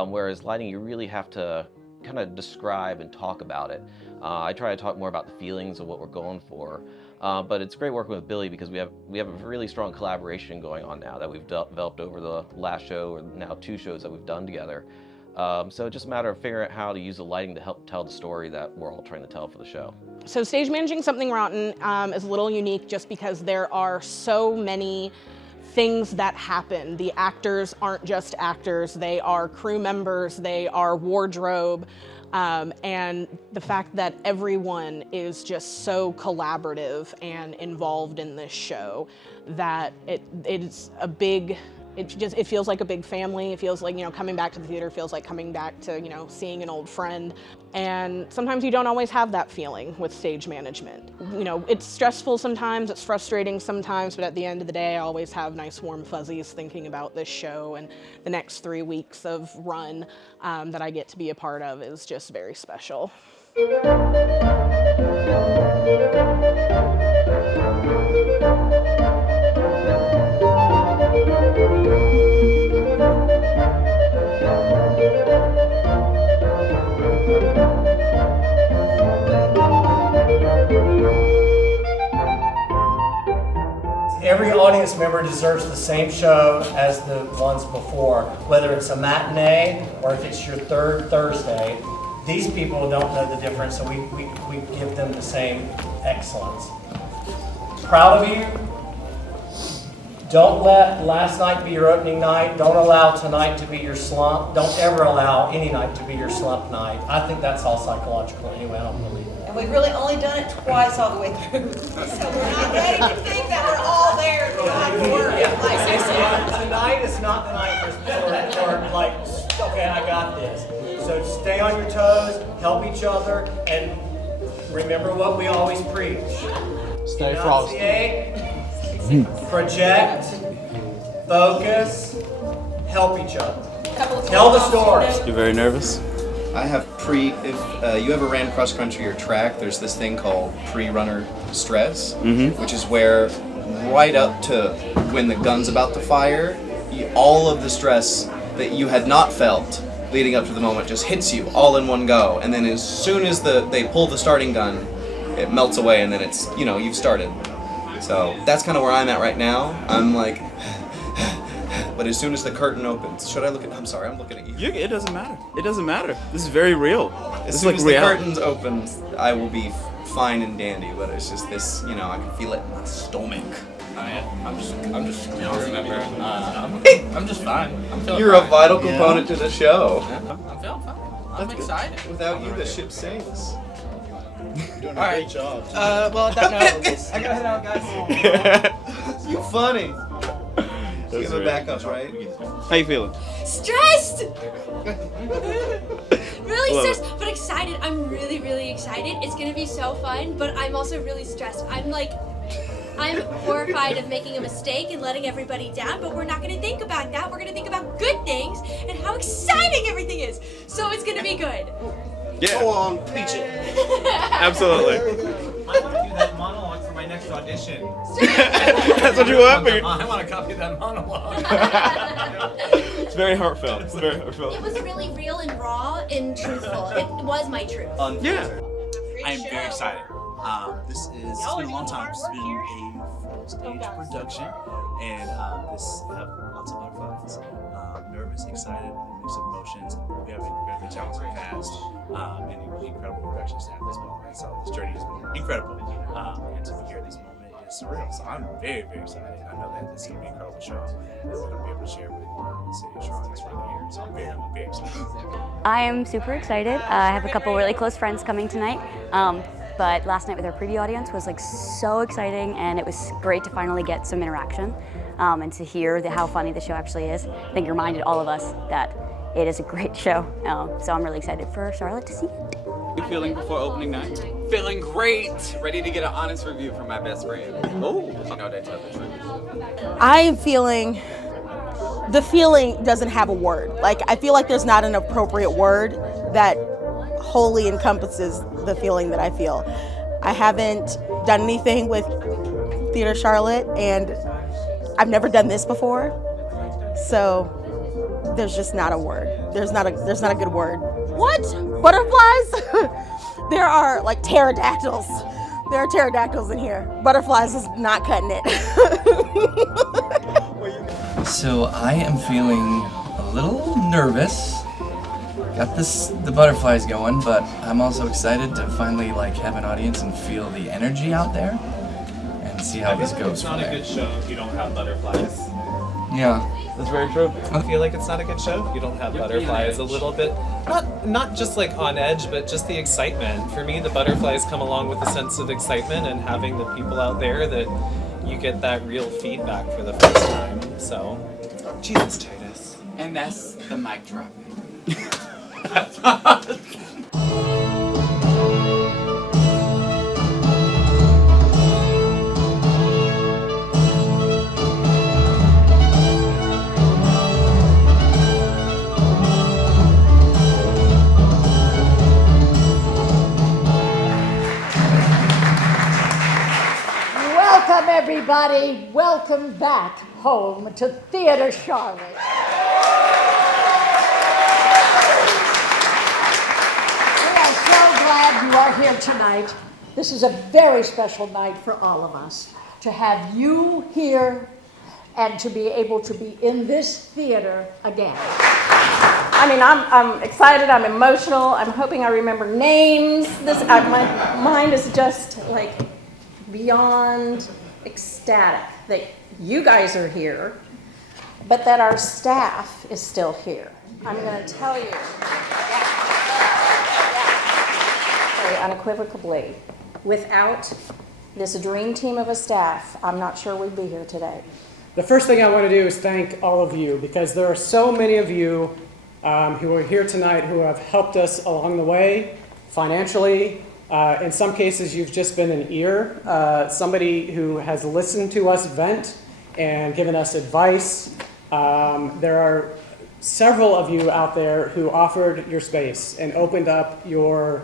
whereas lighting you really have to kind of describe and talk about it. I try to talk more about the feelings of what we're going for. But it's great working with Billy because we have a really strong collaboration going on now that we've developed over the last show, or now 2 shows that we've done together. So it's just a matter of figuring out how to use the lighting to help tell the story that we're all trying to tell for the show. So stage managing Something Rotten is a little unique just because there are so many things that happen. The actors aren't just actors, they are crew members, they are wardrobe. And the fact that everyone is just so collaborative and involved in this show that it's a big, it feels like a big family. It feels like, coming back to the theater feels like coming back to, seeing an old friend. And sometimes you don't always have that feeling with stage management. It's stressful sometimes, it's frustrating sometimes, but at the end of the day, I always have nice warm fuzzies thinking about this show, and the next 3 weeks of run that I get to be a part of is just very special. Every audience member deserves the same show as the ones before, whether it's a matinee or if it's your 3rd Thursday. These people don't know the difference, so we give them the same excellence. Proud of you. Don't let last night be your opening night. Don't allow tonight to be your slump. Don't ever allow any night to be your slump night. I think that's all psychological anyway. I don't believe it. And we've really only done it twice all the way through. So we're not ready to think that we're all there. We don't have to worry. Tonight is not the night for like, okay, I got this. So stay on your toes, help each other, and remember what we always preach. Stay frosty. Project, focus, help each other. Tell the stories. You're very nervous? I have if you ever ran cross country or track, there's this thing called pre-runner stress, which is where right up to when the gun's about to fire, all of the stress that you had not felt leading up to the moment just hits you all in one go. And then as soon as they pull the starting gun, it melts away and then it's, you've started. So that's kind of where I'm at right now. I'm like, but as soon as the curtain opens, I'm sorry, I'm looking at you. It doesn't matter. It doesn't matter. This is very real. As soon as the curtains open, I will be fine and dandy, but it's just this, I can feel it in my stomach. I'm just fine. I'm feeling You're fine. a vital component to the show. I'm feeling fine. I'm excited. Without you, the ship sinks. You're doing a great job. Well, on that note, I gotta head out, guys. You funny. Give it back up, right? How you feeling? Stressed! Really Love stressed, but excited. I'm really, really excited. It's gonna be so fun, but I'm also really stressed. I'm horrified of making a mistake and letting everybody down, but we're not gonna think about that. We're gonna think about good things and how exciting everything is. So it's gonna be good. Yeah. Go on, preach it. Absolutely. I want to do that monologue for my next audition. That's what you want? I want to copy that monologue. It's very heartfelt. It's very heartfelt. It was really real and raw and truthful. It was my truth. Yeah. I am very excited. It's been a long time. It's been a full stage production, and this have lots of butterflies. Nervous, excited, a mix of emotions. We have an incredibly talented cast and an incredible production staff as well. And so this journey has been incredible, and to be here at this moment is surreal. So I'm very, very excited. I know that this is going to be an incredible show that we're going to be able to share with the city of Charlotte right here. So I'm very, very excited. I am super excited. I have a couple really close friends coming tonight. But last night with our preview audience was like so exciting, and it was great to finally get some interaction and to hear how funny the show actually is. I think it reminded all of us that it is a great show. So I'm really excited for Charlotte to see it. How are you feeling before opening night? Feeling great. Ready to get an honest review from my best friend. Oh, you know they tell the truth. I am feeling, the feeling doesn't have a word. Like, I feel like there's not an appropriate word that wholly encompasses the feeling that I feel. I haven't done anything with Theater Charlotte, and I've never done this before, so there's just not a word. There's not a good word. What? Butterflies? There are like pterodactyls. There are pterodactyls in here. Butterflies is not cutting it. So I am feeling a little nervous. Got the butterflies going, but I'm also excited to finally have an audience and feel the energy out there and see how this goes. It's not a good show if you don't have butterflies. Yeah, that's very true. I feel like it's not a good show if you don't have butterflies a little bit. Not just like on edge, but just the excitement. For me, the butterflies come along with a sense of excitement and having the people out there that you get that real feedback for the first time. So, Jesus, Titus. And that's the mic drop. Welcome, everybody. Welcome back home to Theater Charlotte. You are here tonight. This is a very special night for all of us. To have you here and to be able to be in this theater again. I mean, I'm excited, I'm emotional, I'm hoping I remember names. My mind is just like beyond ecstatic that you guys are here, but that our staff is still here. I'm gonna tell you. Unequivocally, without this dream team of a staff, I'm not sure we'd be here today. The first thing I want to do is thank all of you, because there are so many of you who are here tonight who have helped us along the way financially. In some cases, you've just been an ear, somebody who has listened to us vent and given us advice. There are several of you out there who offered your space and opened up your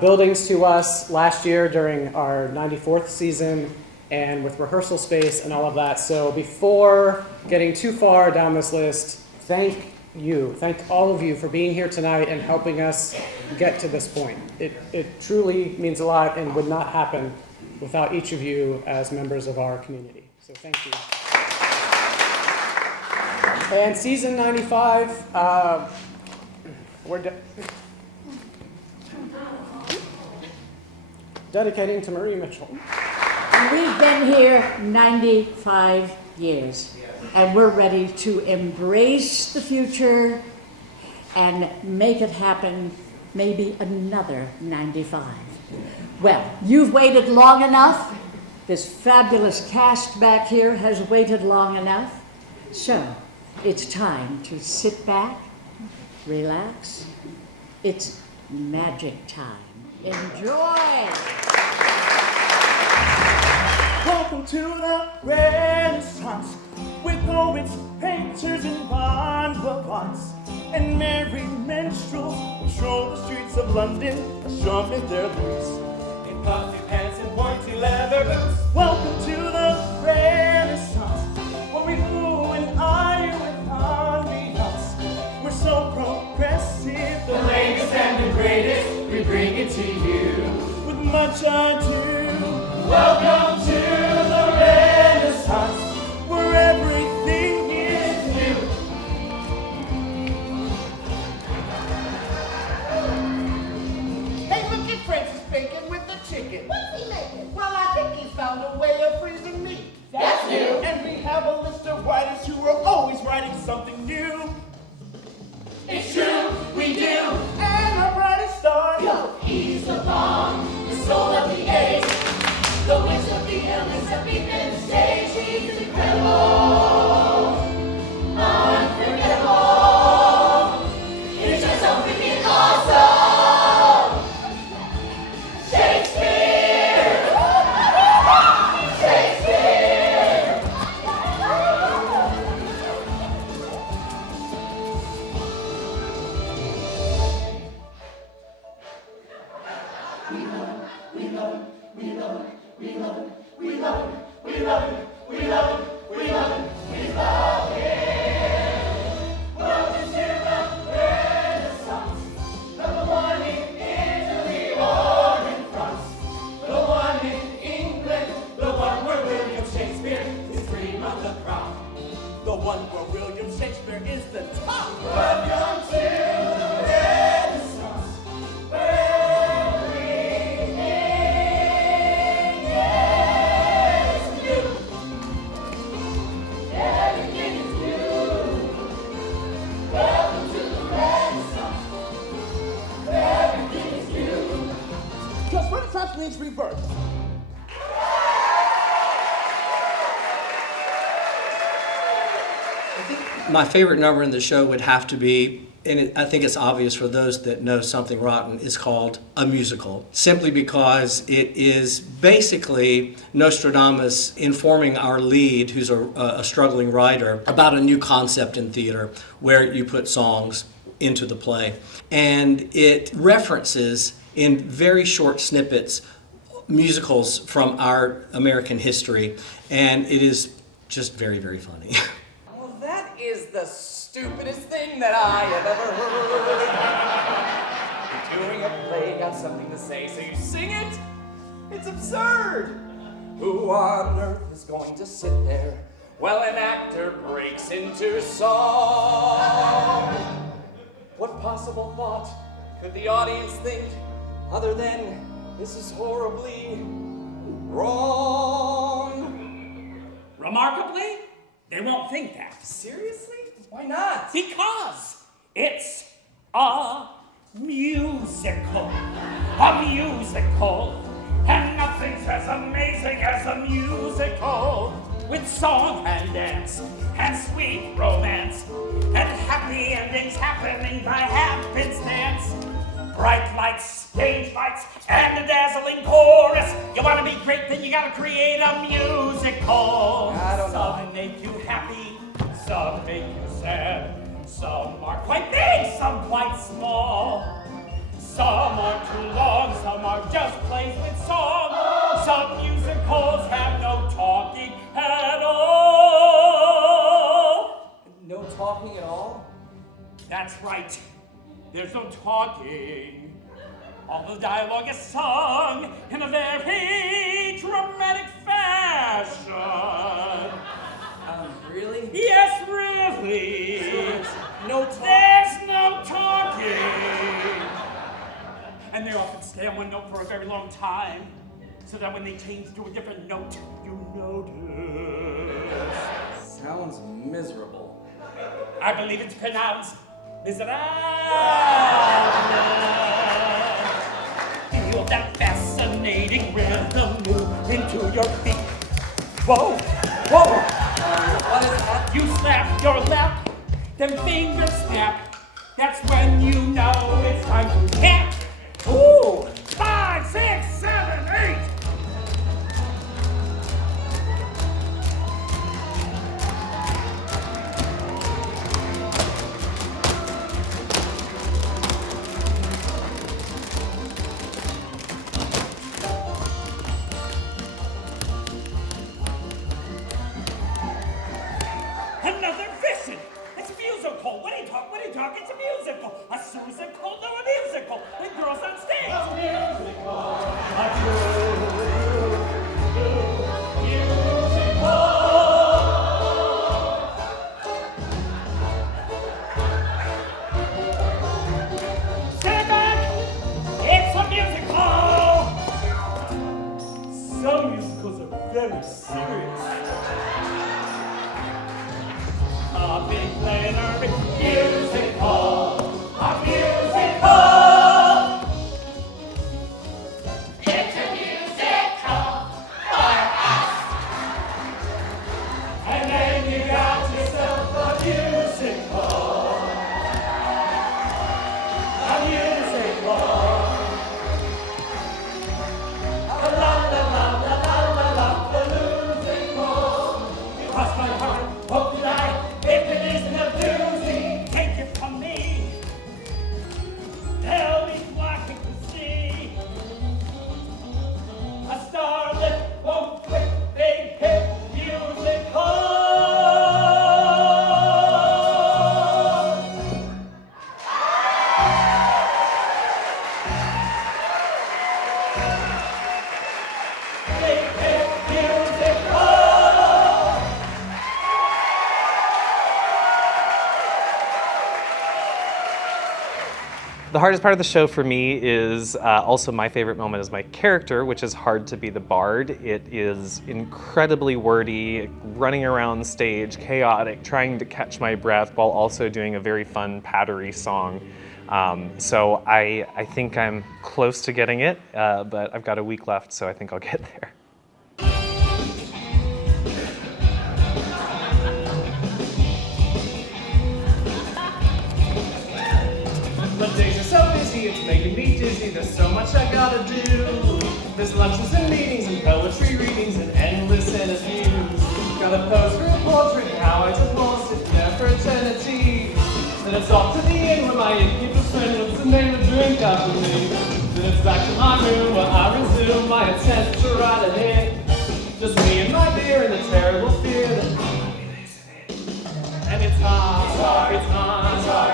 buildings to us last year during our 94th season and with rehearsal space and all of that. So before getting too far down this list, thank all of you for being here tonight and helping us get to this point. It truly means a lot and would not happen without each of you as members of our community. So thank you. And season 95, we're dedicating to Marie Mitchell. We've been here 95 years, and we're ready to embrace the future and make it happen maybe another 95. Well, you've waited long enough. This fabulous cast back here has waited long enough. So, it's time to sit back, relax. It's magic time. Enjoy! Welcome to the Renaissance, with poets, painters, and bon vivants, and merry minstrels who stroll the streets of London, strumming their lutes in puffy pants and pointy leather boots. Welcome to the Renaissance, where we fool and iron with ambiance. We're so progressive, the latest and the greatest, we bring it to you with much ado. Welcome to the Renaissance, where everything is new. Hey, look at Francis Bacon with the chicken. What's he making? Well, I think he's found a way of freezing meat. That's new. And we have a list of writers who are always writing something new. It's true, we do. And our brightest star, Yo, he's the bomb, the soul of the age. The witch of the Elizabethan stage, she's incredible, unforgettable. It's just so freaking awesome. Shakespeare! Shakespeare! We love him, we love him. We love him, we love him, we love him, we love him, we love him, we love him. Welcome to the Renaissance, number one in Italy or in France, the one in England, the one where William Shakespeare is dream of the crown, the one where William Shakespeare is the top. Welcome to the Renaissance, where Renaissance means rebirth. My favorite number in the show would have to be, and I think it's obvious for those that know Something Rotten, is called a musical. Simply because it is basically Nostradamus informing our lead, who's a struggling writer, about a new concept in theater where you put songs into the play. And it references in very short snippets musicals from our American history, and it is just very, very funny. Well, that is the stupidest thing that I have ever heard. You're doing a play, got something to say, so you sing it? It's absurd. Who on earth is going to sit there while an actor breaks into song? What possible thought could the audience think other than this is horribly wrong? Remarkably, they won't think that. Seriously? Why not? Because it's a musical. A musical. And nothing's as amazing as a musical. With song and dance and sweet romance and happy endings happening by happenstance. Bright lights, stage lights, and a dazzling chorus. You want to be great, then you got to create a musical. I don't know. Some make you happy, some make you sad. Some are quite big, some quite small. Some are too long, some are just plays with song. Some musicals have no talking at all. No talking at all? That's right. There's no talking. All the dialogue is sung in a very dramatic fashion. Really? Yes, really. So no talking? There's no talking. And they often stay on one note for a very long time, so that when they change to a different note, you notice. Sounds miserable. I believe it's pronounced miserable. Feel that fascinating rhythm move into your feet. Whoa, whoa. What is that? You slap your lap, them fingers snap. That's when you know it's time to tap. Ooh, 5, 6, 7, 8. Another vision. It's musical. What do you talk? It's a musical. A Susical, no, a musical. With girls on stage. A musical. A true musical. Stand back. It's a musical. Some musicals are very serious. A big planner musical, a musical. It's a musical for us. And then you got yourself a musical. A musical. La la la la la la la, the musical. You cross my heart, hope you die. If it isn't a doozy, take it from me. They'll be flocking to see a starlet won't quit, big hit musical. Big hit musical. The hardest part of the show for me is also my favorite moment is my character, which is hard to be the bard. It is incredibly wordy, running around stage, chaotic, trying to catch my breath while also doing a very fun pattery song. So I think I'm close to getting it, but I've got a week left, so I think I'll get there. The days are so busy, it's making me dizzy. There's so much I gotta do. There's lunches and meetings and poetry readings and endless interviews. Gotta pose for a portrait, how I divorced it there for eternity. Then it's off to the inn where my innkeeper friend wants to name a drink after me. Then it's back to my room where I resume my attempt to write a hit. Just me and my beer and the terrible fear that I'll be losing it. And it's hard, it's hard,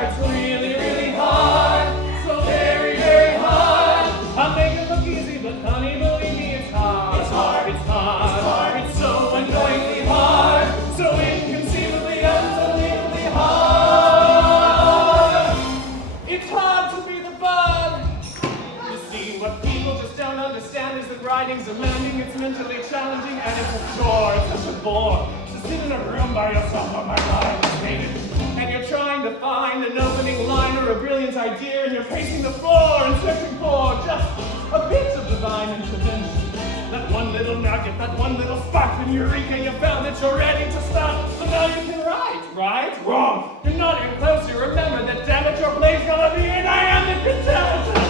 it's really, really hard. So very, very hard. I make it look easy, but honey, believe me, it's hard. It's hard, it's hard, it's so annoyingly hard. So inconceivably, unbelievably hard. It's hard to be the bud. You see, what people just don't understand is that writing's a learning, it's mentally challenging, and it's a chore, it's such a bore. To sit in a room by yourself on my mind is hated. And you're trying to find an opening line or a brilliant idea, and you're pacing the floor and searching for just a bit of divine intervention. That one little nugget, that one little spark in eureka, you found that you're ready to stop. So now you can write, right? Wrong. You're not even close. You remember that damn it, your play's gonna be an iambic pentameter.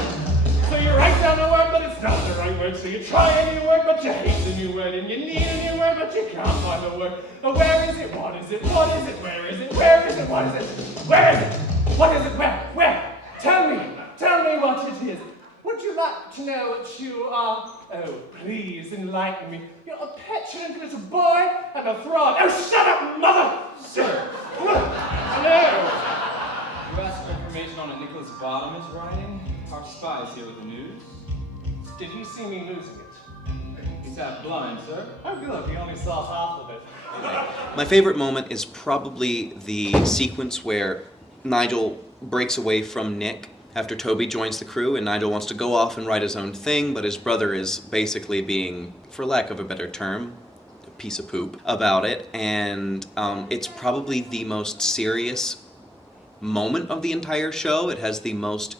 So you write down a word, but it's not the right word. So you try a new word, but you hate the new word. And you need a new word, but you can't find the word. Now where is it? What is it? What is it? Where is it? Where is it? What is it? Where is it? What is it? Where? Tell me what it is. Would you like to know what you are? Oh, please enlighten me. You're a petulant little boy and a fraud. Oh, shut up, mother! Sir. Hello. You asked for information on a Nicholas Bottom is writing? Our spies here with the news. Did you see me losing it? He's half blind, sir. Oh, good. He only saw half of it. My favorite moment is probably the sequence where Nigel breaks away from Nick after Toby joins the crew, and Nigel wants to go off and write his own thing, but his brother is basically being, for lack of a better term, a piece of poop about it. And it's probably the most serious moment of the entire show. It has the most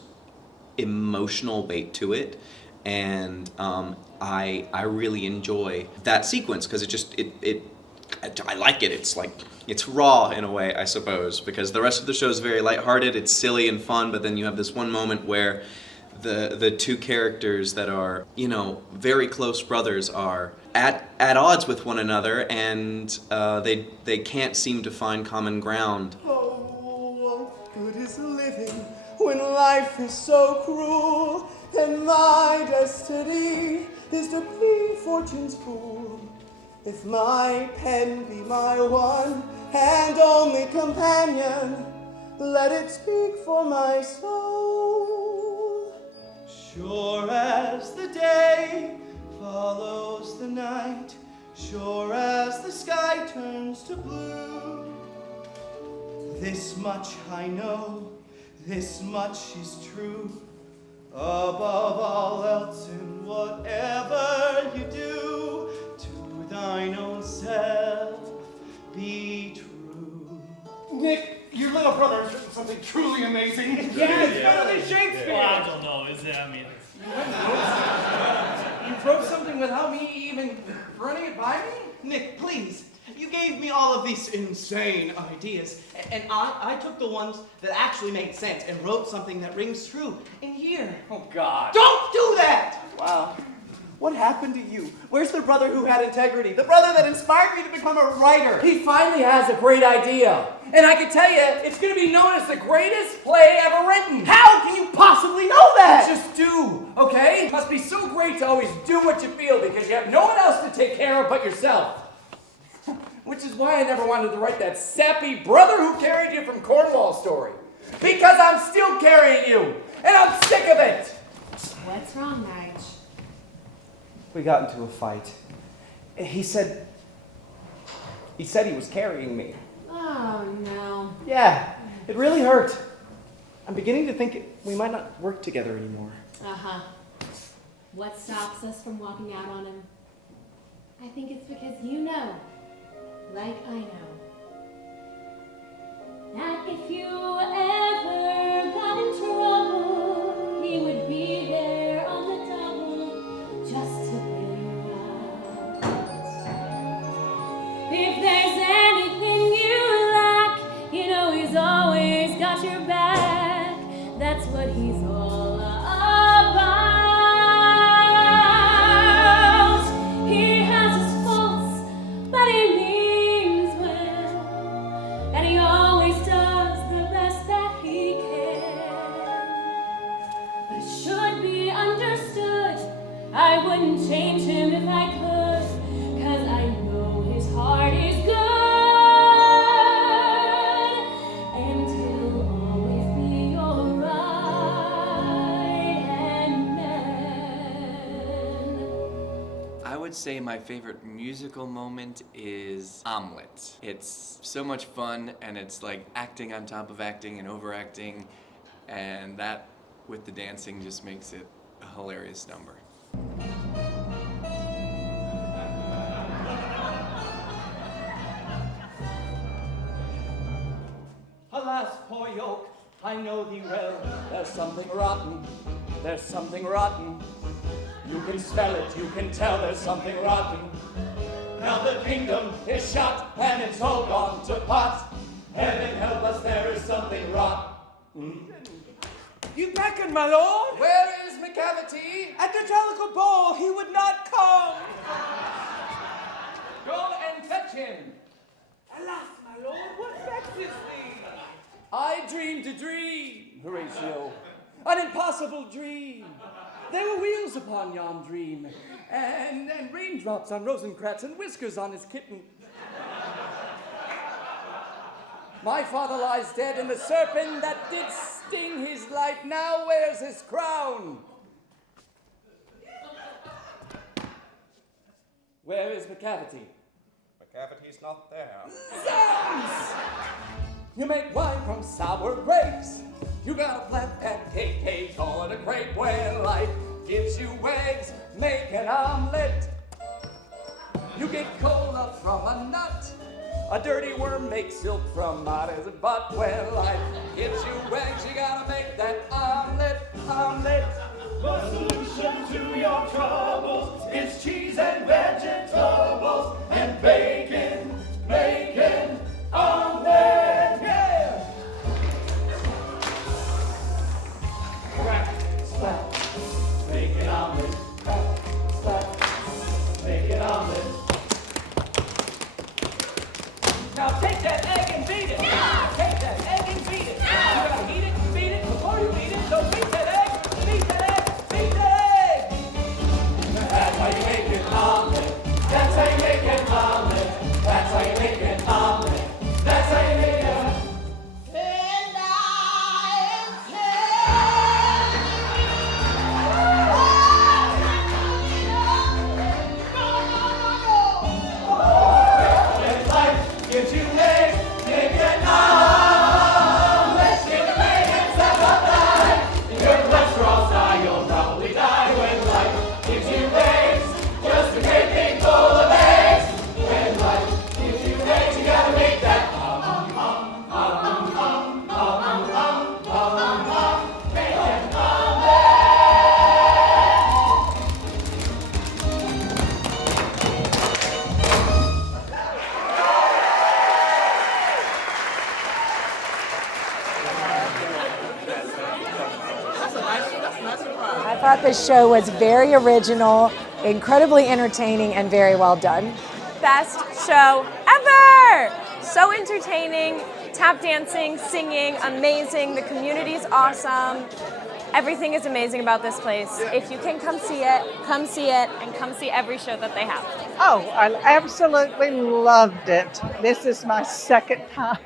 emotional weight to it, and I really enjoy that sequence because it I like it. It's like, it's raw in a way, I suppose, because the rest of the show is very lighthearted, it's silly and fun, but then you have this one moment where the two characters that are, you know, very close brothers are at odds with one another, and they can't seem to find common ground. Oh, what good is living when life is so cruel, and my destiny is to be fortune's fool? If my pen be my one and only companion, let it speak for my soul. Sure as the day follows the night, sure as the sky turns to blue, this much I know, this much is true. Above all else, in whatever you do, to thine own self be true. Nick, your little brother has written something truly amazing. Yeah, it's better than Shakespeare. Well, I don't know. You wrote something without me even running it by me? Nick, please. You gave me all of these insane ideas, and I took the ones that actually made sense and wrote something that rings true. And here. Oh, God. Don't do that! Wow. What happened to you? Where's the brother who had integrity? The brother that inspired me to become a writer? He finally has a great idea. And I can tell you, it's going to be known as the greatest play ever written. How can you possibly know that? Just do, okay? It must be so great to always do what you feel because you have no one else to take care of but yourself. Which is why I never wanted to write that sappy brother who carried you from Cornwall story. Because I'm still carrying you, and I'm sick of it. What's wrong, Marge? We got into a fight. He said he was carrying me. Oh, no. Yeah, it really hurt. I'm beginning to think we might not work together anymore. Uh-huh. What stops us from walking out on him? I think it's because you know, like I know, that if you ever got in trouble, he would be there on the double just to bail you out. If there's anything you lack, you know he's always got your back. That's what he's all about. He has his faults, but he means well, and he always does the best that he can. But it should be understood, I wouldn't change him if I could, 'cause I know his heart is good, and he'll always be your right hand man. I would say my favorite musical moment is Omelette. It's so much fun, and it's like acting on top of acting and overacting, and that with the dancing just makes it a hilarious number. Alas, poor yoke, I know thee well. There's something rotten, there's something rotten. You can smell it, you can tell there's something rotten. Now the kingdom is shut and it's all gone to pot. Heaven help us, there is something rotten. You beckon, my lord? Where is McCavity? At the Jellicle Ball, he would not come. Go and fetch him. Alas, my lord, what vexes thee? I dreamed a dream, Horatio, an impossible dream. There were wheels upon yon dream, and raindrops on Rosencrantz and whiskers on his kitten. My father lies dead, and the serpent that did sting his life now wears his crown. Where is McCavity? McCavity's not there. Zounds! You make wine from sour grapes. You got a flat pancake cake on a crepe when life gives you eggs. Make an omelet. You get cola from a nut. A dirty worm makes silk from out his butt. When life gives you eggs, you gotta make that omelet, omelet. The solution to your troubles is cheese and vegetables and bacon. this show was very original, incredibly entertaining, and very well done. Best show ever! So entertaining, tap dancing, singing, amazing. The community's awesome. Everything is amazing about this place. If you can come see it, and come see every show that they have. Oh, I absolutely loved it. This is my second time.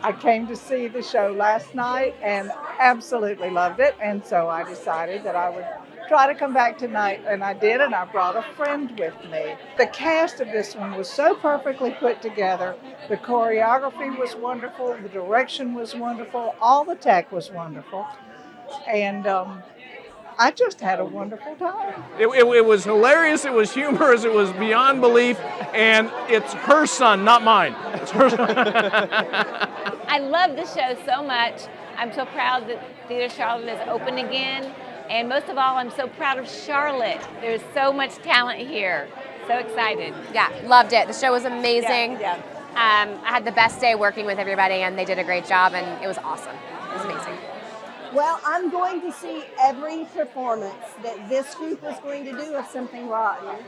I came to see the show last night and absolutely loved it. And so I decided that I would try to come back tonight, and I did, and I brought a friend with me. The cast of this one was so perfectly put together. The choreography was wonderful, the direction was wonderful, all the tech was wonderful, and I just had a wonderful time. It was hilarious, it was humorous, it was beyond belief, and it's her son, not mine. It's her son. I love the show so much. I'm so proud that Theater Charlotte is open again. And most of all, I'm so proud of Charlotte. There's so much talent here. So excited. Yeah, loved it. The show was amazing. Yeah. I had the best day working with everybody, and they did a great job, and it was awesome. It was amazing. Well, I'm going to see every performance that this group is going to do of Something Rotten,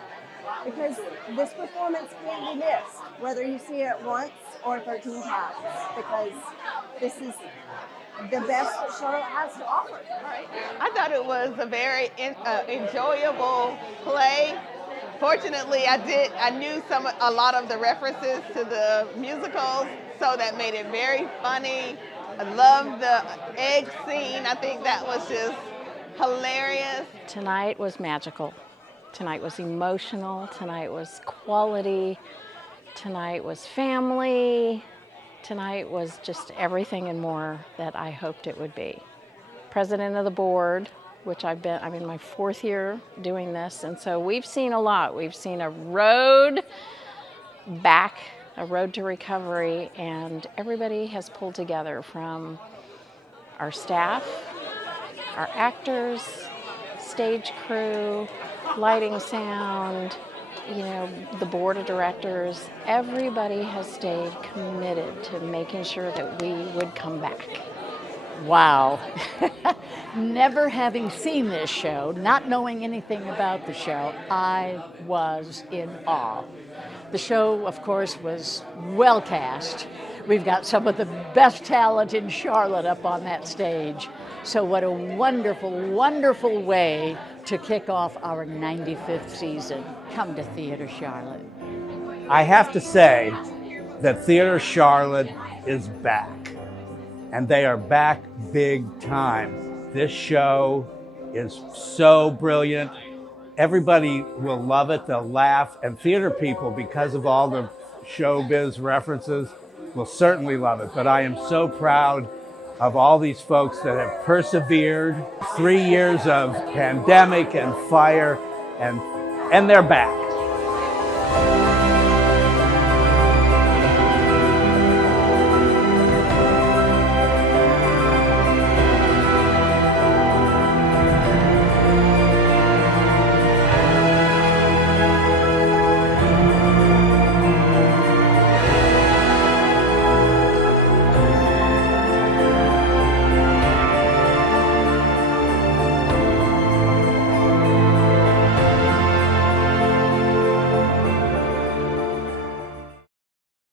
because this performance can't be missed, whether you see it once or 13 times, because this is the best that Charlotte has to offer. I thought it was a very enjoyable play. Fortunately, I knew a lot of the references to the musicals, so that made it very funny. I love the egg scene. I think that was just hilarious. Tonight was magical. Tonight was emotional. Tonight was quality. Tonight was family. Tonight was just everything and more that I hoped it would be. President of the board, which I'm in my 4th year doing this, and so we've seen a lot. We've seen a road back, a road to recovery, and everybody has pulled together, from our staff, our actors, stage crew, lighting, sound, the board of directors. Everybody has stayed committed to making sure that we would come back. Wow. Never having seen this show, not knowing anything about the show, I was in awe. The show, of course, was well cast. We've got some of the best talent in Charlotte up on that stage. So what a wonderful, wonderful way to kick off our 95th season. Come to Theater Charlotte. I have to say that Theater Charlotte is back, and they are back big time. This show is so brilliant. Everybody will love it, they'll laugh, and theater people, because of all the showbiz references, will certainly love it. But I am so proud of all these folks that have persevered. 3 years of pandemic and fire, and they're back.